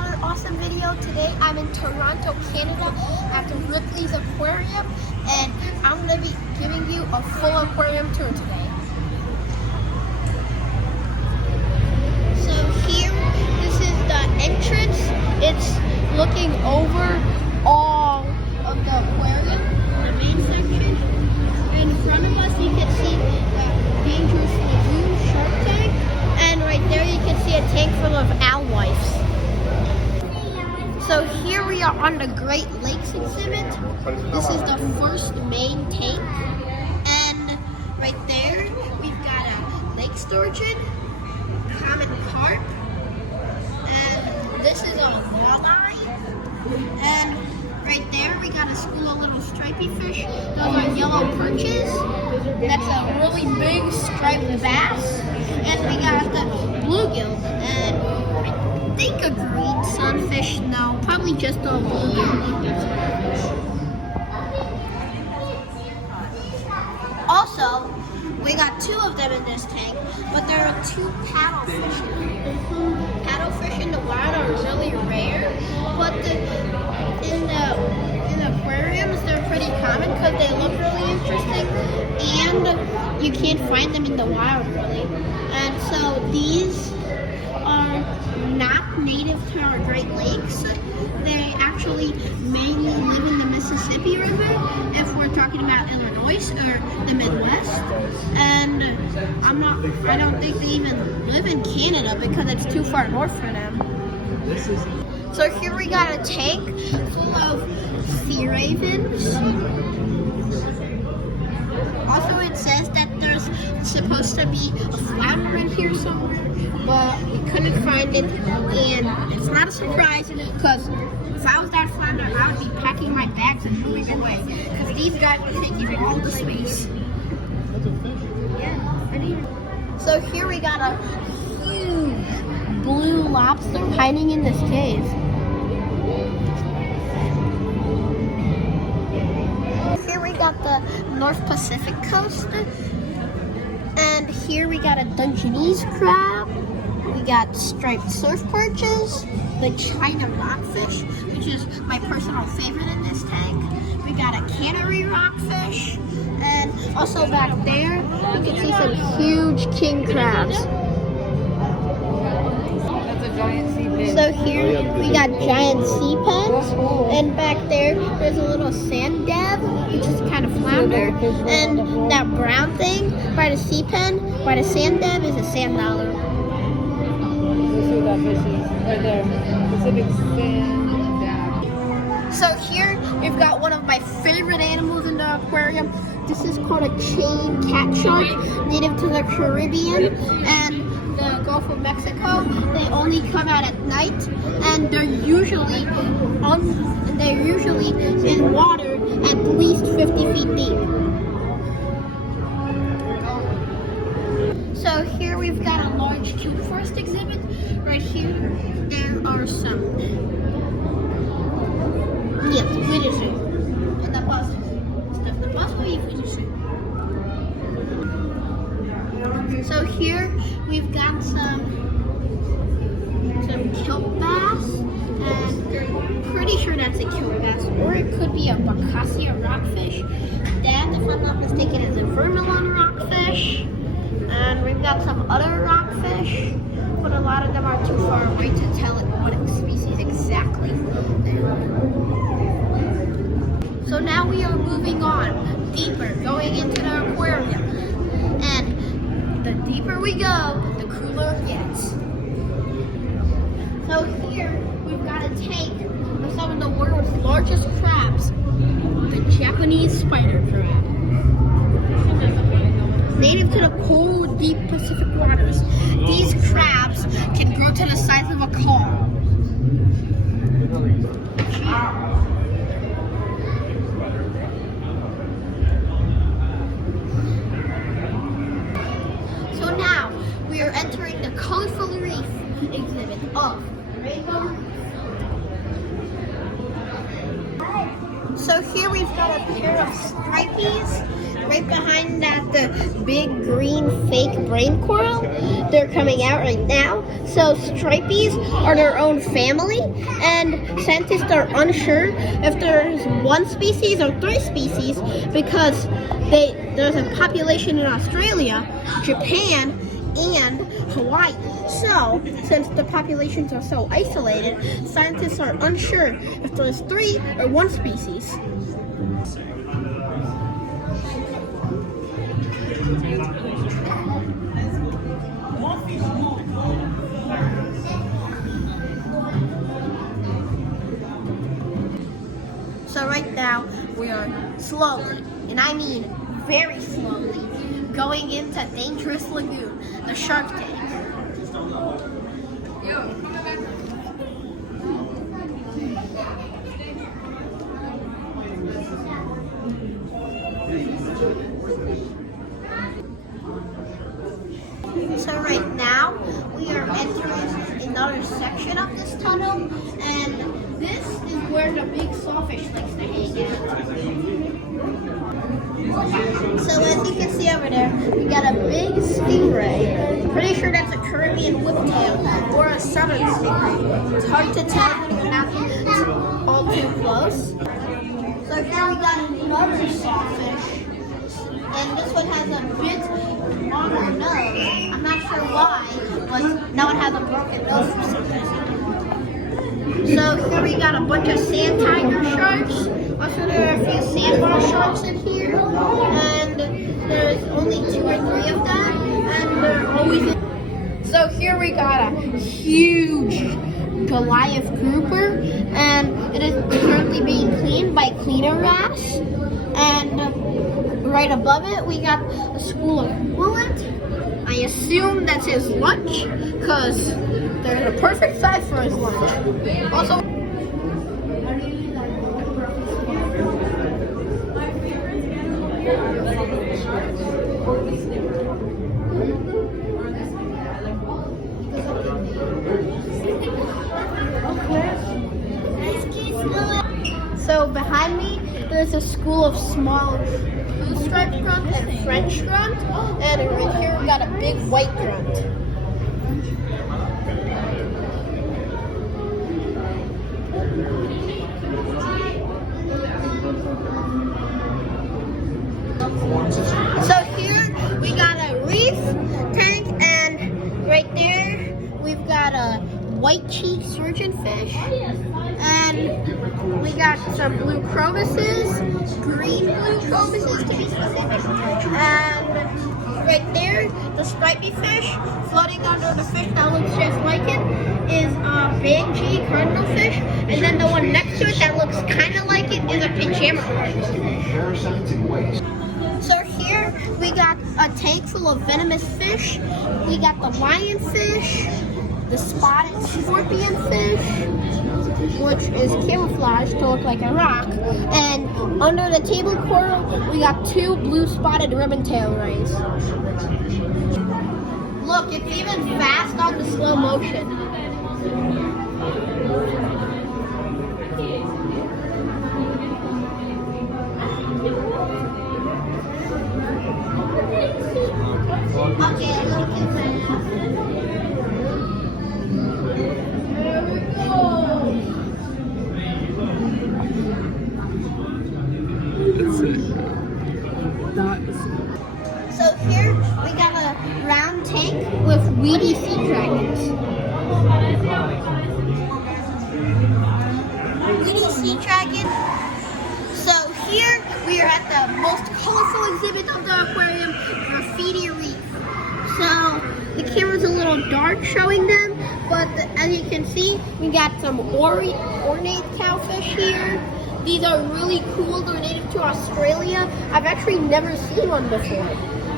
another awesome video. Today I'm in Toronto, Canada at the Ripley's Aquarium, and I'm going to be giving you a full aquarium tour today. So here, this is the entrance. It's looking over all of the aquarium, the main section. In front of us you can see the dangerous lagoon shark tank, and right there you can see a tank full of alewives. So here we are on the Great Lakes exhibit. This is the first main tank, and right there we've got a lake sturgeon, common carp, and this is a walleye, and right there we got a school of little stripy fish. Those are yellow perches. That's a really big striped bass, and we got the bluegill, and I think a green sunfish. No, probably just a bluegill. Also, we got two of them in this tank, but there are two paddlefish. Paddlefish in the wild are really rare, but in the aquariums they're pretty common because they look really interesting, and you can't find them in the wild really. And so these are not native to our Great Lakes. They actually mainly live in the Mississippi River, if we're talking about Illinois or the Midwest. And I don't think they even live in Canada because it's too far north for them. So here we got a tank full of sea ravens. Also, it says that there's supposed to be a flounder in here somewhere, but we couldn't find it, and it's not a surprise because if I was that flounder, I would be packing my bags and moving away because these guys are taking all the space. So here we got a huge blue lobster hiding in this cave. Here we got the North Pacific coast, and here we got a Dungeness crab. We got striped surf perches, the China rockfish, which is my personal favorite in this tank. We got a canary rockfish, and also back there you can see some huge king crabs. So here we got giant sea pens, and back there's a little sand dab, which is kind of flounder, and that brown thing by the sea pen, by the sand dab, is a sand dollar. Right there. It's a big sand dab. So here we've got one of my favorite animals in the aquarium. This is called a chain cat shark, native to the Caribbean and the Gulf of Mexico. They only come out at night, and they're usually in water at least 50 feet deep. So here we've got a large cube forest exhibit. Right here there are some finishes. And the bus stuff. The bus will be finishing. So here we've got some kelp bass, and pretty sure that's a kelp bass, or it could be a Bocasia rockfish. That, if I'm not mistaken, is a vermilion rockfish. And we've got some other rockfish, but a lot of them are too far away to tell what species exactly they are. So now we are moving on deeper, going into the aquarium. And the deeper we go, the cooler it gets. So here we've got a tank of some of the world's largest crabs, the Japanese spider crab. Native to the cold, deep Pacific waters, these crabs can grow to the size of a car. So now we are entering the colorful reef exhibit of Rainbow Reef. So here we've got a pair of stripies. right behind that, the big green fake brain coral. They're coming out right now. So stripies are their own family, and scientists are unsure if there's one species or three species because there's a population in Australia, Japan, and Hawaii. So, since the populations are so isolated, scientists are unsure if there's three or one species. So right now, we are slowly, and I mean very slowly, going into Dangerous Lagoon, the shark tank. So right now, we are entering another section of this tunnel, and this is where the big sawfish likes to hang out. So as you can see over there, we got a big stingray. Pretty sure that's a Caribbean whiptail or a southern stingray. It's hard to tell when you're not all too close. So here we got another sawfish. And this one has a bit longer nose. I'm not sure why, but now it has a broken nose for some reason. So here we got a bunch of sand tiger sharks. Also there are a few sandbar sharks in here. And there's only 2 or 3 of them. And they're always in. So here we got a huge Goliath grouper. And it is currently being cleaned by Cleaner Wrasse. And right above it, we got a school of mullet. I assume that's his lunch, because they're the perfect size for his lunch. Also, so behind me, there's a school of small blue-striped grunt and French grunt, and right here we got a big white grunt. So here we got a reef tank, and right there we've got a white-cheeked surgeonfish, and we got some blue crocuses, green blue crocuses to be specific, and right there, the stripy fish floating under the fish that looks just like it is a big G cardinalfish, and then the one next to it that looks kind of like it is a pajama cardinalfish. So here we got a tank full of venomous fish. We got the lionfish, the spotted scorpion fish, which is camouflaged to look like a rock, and under the table coral we got 2 blue spotted ribbon tail rays. Look, it's even fast on the slow motion. Okay, a little too fast. There we go. So here we got a round tank with weedy sea dragons. Weedy sea dragon. So here we are at the most colorful exhibit of the aquarium, Graffiti Reef. So the camera's a little dark showing them, but as you can see, we got some ornate cowfish here. These are really cool. They're native to Australia. I've actually never seen one before.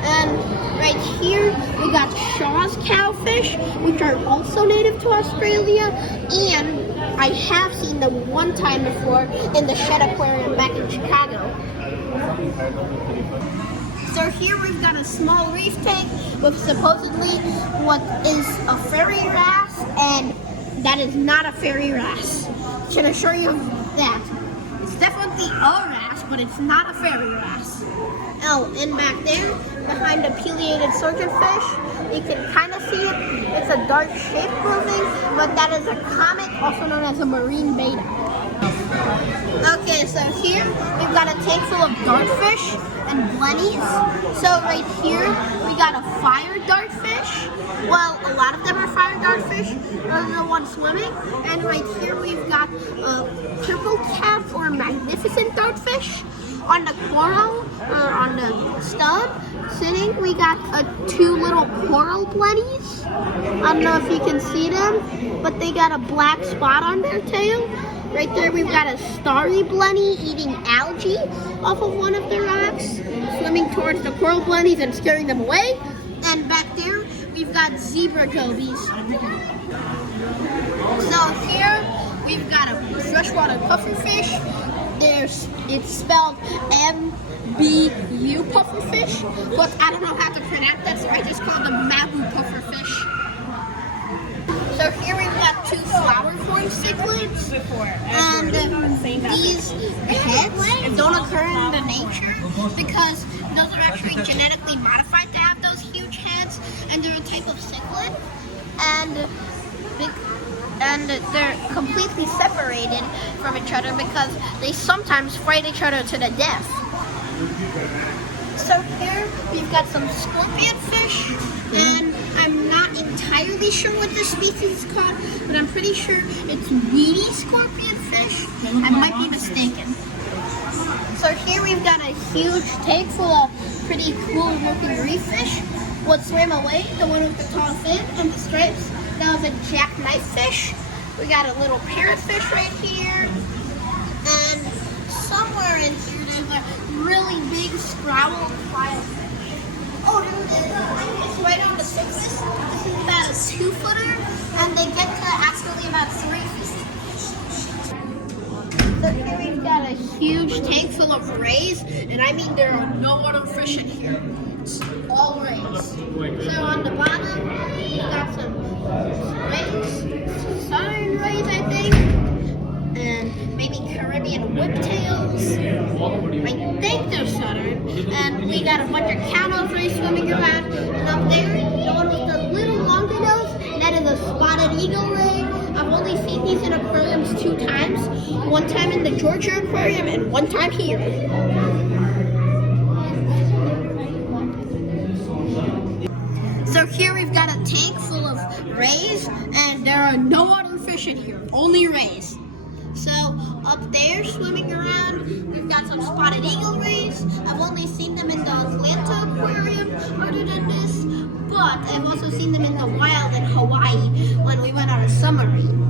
And right here, we got Shaw's cowfish, which are also native to Australia. And I have seen them one time before in the Shed Aquarium back in Chicago. So here we've got a small reef tank with supposedly what is a fairy wrasse, and that is not a fairy wrasse. Can assure you of that. It's definitely a wrasse, but it's not a fairy wrasse. Oh, and back there, behind the pileated surgeonfish, you can kind of see it. It's a dark shape grouping, but that is a comet, also known as a marine beta. Okay, so here we've got a tank full of dartfish and blennies. So right here we got a fire dartfish. Well, a lot of them are fire dartfish. Those are the ones swimming. And right here we've got a purple cap or magnificent dartfish. On the coral, or on the stub, sitting, we got two little coral blennies. I don't know if you can see them, but they got a black spot on their tail. Right there, we've got a starry blenny eating algae off of one of the rocks, swimming towards the coral blennies and scaring them away. And back there, we've got zebra gobies. So here, we've got a freshwater pufferfish. It's spelled MBU pufferfish, but I don't know how to pronounce that, so I just call them Mabu pufferfish. So here we've got two flower form cichlids, and these heads don't occur in the nature because those are actually genetically modified to have those huge heads, and they're a type of cichlid, and they're completely separated from each other because they sometimes fight each other to the death. So here we've got some scorpion fish, and I'm not entirely sure what this species is called, but I'm pretty sure it's weedy scorpion fish. I might be mistaken. So here we've got a huge tank full of pretty cool looking reef fish. What swam away, the one with the tall fin and the stripes, that was a jackknife fish. We got a little parrotfish right here, and somewhere in here there's a really big sproul filefish. Oh, it's right on the surface. This is about a 2-footer, and they get to actually about 3 feet. So here we've got a huge tank full of rays, and I mean there are no other fish in here. It's all rays. So on the bottom, we've got some rays, southern rays I think, and maybe Caribbean whiptails. I think they're southern. And we got a bunch of cow-nose rays swimming around. And up there, the one with the little longer nose, that is a spotted eagle ray. I've only seen these in aquariums 2 times. One time in the Georgia Aquarium and one time here. So here we've got a tank full of rays, and there are no other fish in here, only rays. So up there swimming around, we've got some spotted eagle rays. I've only seen them in the Atlanta Aquarium other than this, but I've also seen them in the wild in Hawaii when we went on a submarine.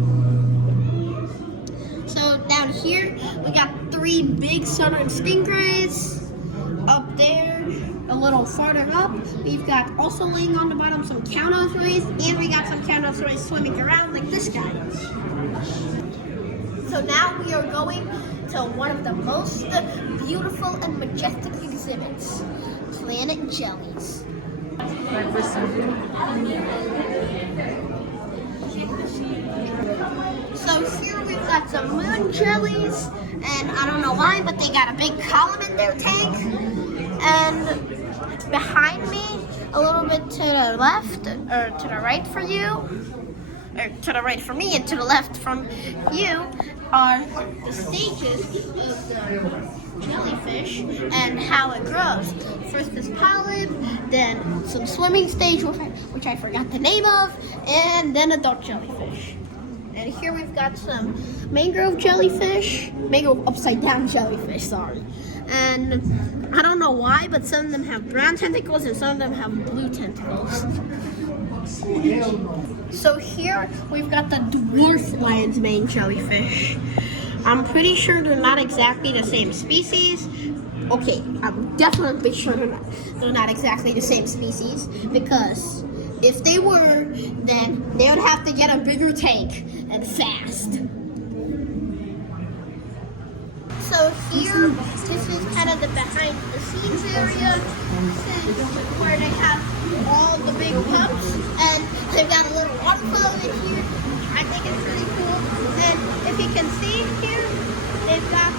So down here, we got 3 big southern stingrays. Up there, a little farther up, we've got also laying on the bottom some cow-nose rays, and we got some cow-nose rays swimming around like this guy. So now we are going to one of the most beautiful and majestic exhibits, planet jellies. So here we've got some moon jellies, and I don't know why, but they got a big column in their tank. And behind me, a little bit to the left, or to the right for you, or to the right for me and to the left from you, are the stages of the jellyfish and how it grows. First is polyp, then some swimming stage, which I forgot the name of, and then adult jellyfish. And here we've got some mangrove jellyfish, mangrove upside down jellyfish, sorry. And I don't know why, but some of them have brown tentacles and some of them have blue tentacles. So here we've got the dwarf lion's mane jellyfish. I'm pretty sure they're not exactly the same species. Okay, I'm definitely sure they're not exactly the same species, because if they were, then they would have to get a bigger tank and fast. So here, this is kind of the behind the scenes area, where they have all the big pumps, and they've got a little waterfall in here. I think it's really cool. And if you can see here, they've got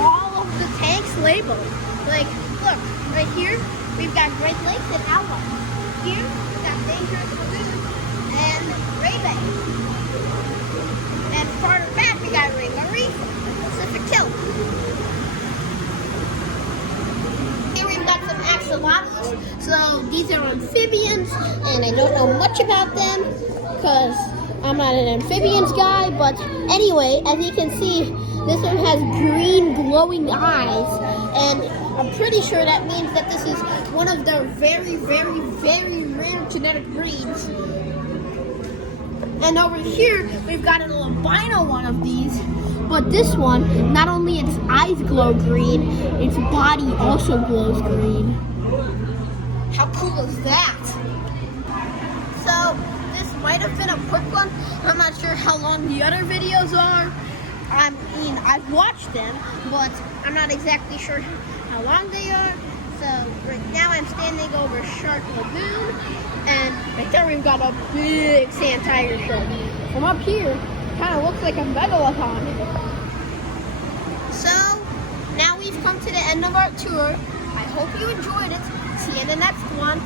all of the tanks mislabeled. Like, look, right here, we've got Great Lakes and Outlook. Here, we've got Dangerous Lagoon and Ray Bay. And farther back, we got Rainbow Reef, Pacific Tilt. Here we've got some axolotls. So these are amphibians, and I don't know much about them because I'm not an amphibians guy. But anyway, as you can see, this one has green glowing eyes, and I'm pretty sure that means that this is one of their very, very, very rare genetic breeds. And over here, we've got an albino one of these. But this one, not only its eyes glow green, its body also glows green. How cool is that? So, this might have been a quick one. I'm not sure how long the other videos are. I mean, I've watched them, but I'm not exactly sure how long they are. So, right now I'm standing over Shark Lagoon, and right there we've got a big sand tiger shark. From up here, it kind of looks like a megalodon. So, now we've come to the end of our tour. I hope you enjoyed it. See you in the next one.